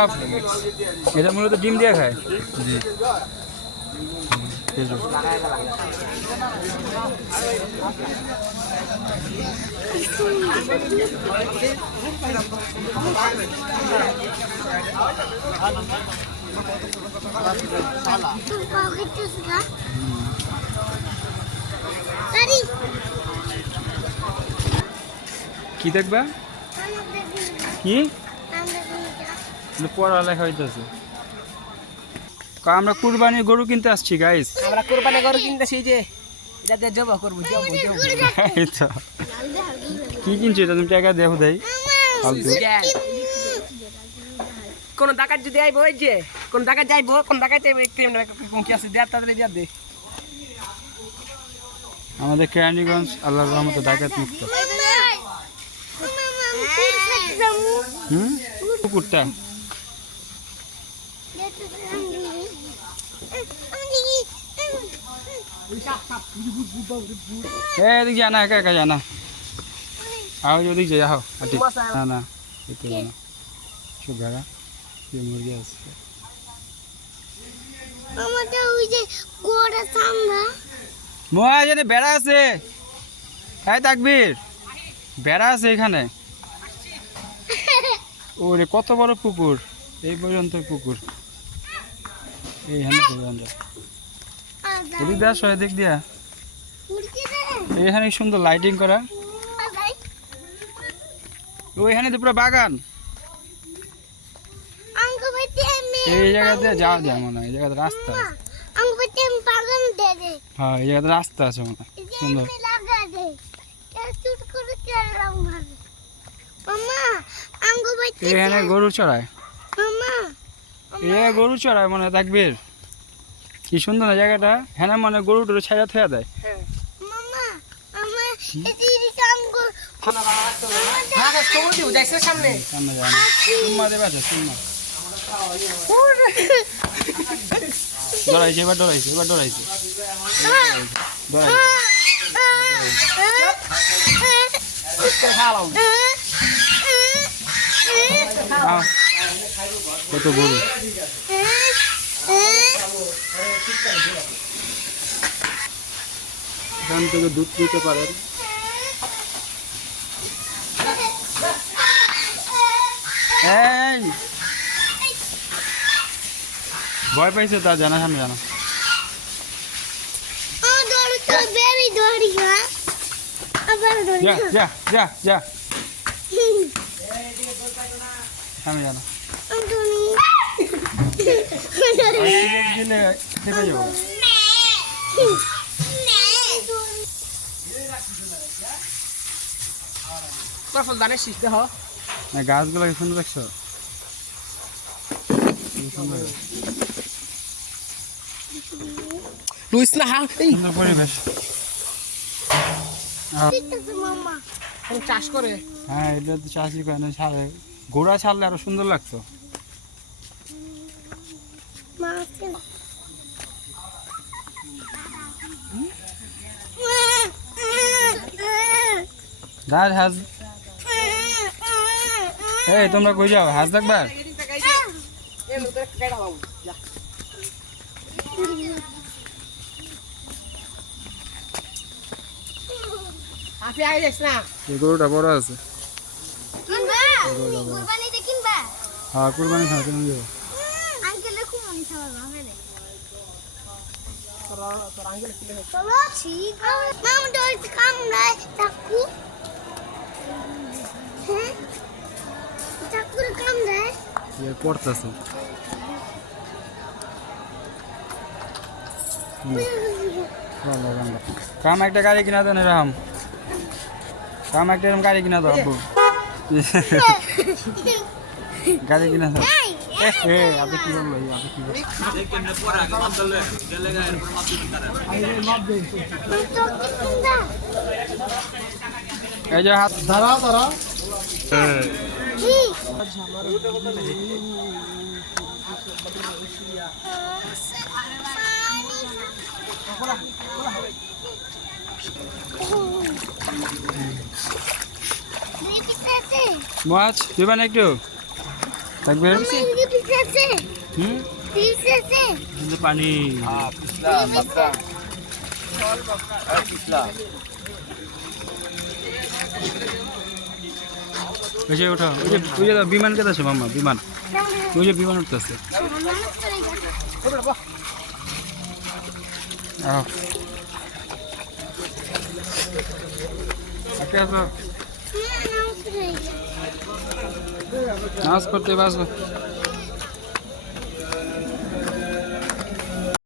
Up, এটা মূলত ডিম দিয়ে খায়। জি। কি দেখবা? কি? পড়ালেখা হইতেছে। আমরা কুরবানির গরু কিনতে আসছি গাইস আমরা কোরবানি গরু কিনতে কিনতেছি যে এটা দিয়ে জবা করব জবা কি কিনছো এটা? তুমি টাকা দেখো দেই। কোন ডাকাত যদি আইব ওই যে কোন ডাকাত যাইবো কোন ডাকাত যাইবো ক্রিম কোন কি আছে দেড় তাড়াতাড়ি দিয়ে দে। আমাদের কেরানীগঞ্জ আল্লাহর রহমতে ডাকাত মুক্ত। হুম? কুকুরটা এদিক জানা একা একা জানা আও ওদিক যাই আও আটি না। না এতে না। সব ভেড়া যে মুরগি আছে। আমাদের ওই যে গোড়া সামনা মহাজ এনে বেড়া আছে। তাকবীর বেড়া আছে এখানে। ওরে কত বড় পুকুর। এই পর্যন্ত পুকুর। এই হ্যাঁ পর্যন্ত এদিক দিয়ে এদিক দিয়া। এখানে সুন্দর লাইটিং করা? ওইখানে তো পুরো বাগান। এই জায়গাতে যাওয়া যায় মনে হয়, এই জায়গাতে রাস্তা হ্যাঁ এই জায়গাতে রাস্তা আছে মনে হয়। সুন্দর। করে এখানে গরু চড়ায়। এ গরু চড়ায় মনে হয় তাকবীর কি সুন্দর না জায়গাটা হ্যাঁ মানে গরু টরু ছায়া থেয়া দেয় হ্যাঁ ডরাইছে এবার ডরাইছে এবার ডরাইছে ডরাইছে কত গরু এখান থেকে দুধ নিতে পারেন। ভয় পাইছে তা জানা সামনে জানা। যা যা যা যা। সামনে জানা। না গাছগুলো সুন্দর দেখছ পরিবেশ চাষ করে হ্যাঁ এটা তো চাষি করে গোড়া ছাড়লে আরও সুন্দর লাগতো। রাজ হাজ এই তোমরা কই যাও? হাজ দেখবার গরুটা বড় আছে। কিনবা? কিনবা? হ্যাঁ কুরবানি খাওয়া কিনে পড়তেছে কাম একটা গাড়ি কিনা দেন এরকম। কাম একটা এরকম গাড়ি কিনা দাও গাড়ি কিনা দাও এই হাত দাঁড়াও দাঁড়াও। কি দুই পিস আছে মাছ দেবেন একটু থাকবে দুই পিস আছে হুম পিস আছে কিন্তু পানি ওই যে ওঠা ওই যে ওই যে বিমান কেটে আছে মাম্মা বিমান ওই যে বিমান উঠতেছে আহ আজকে आज करतोय बाजू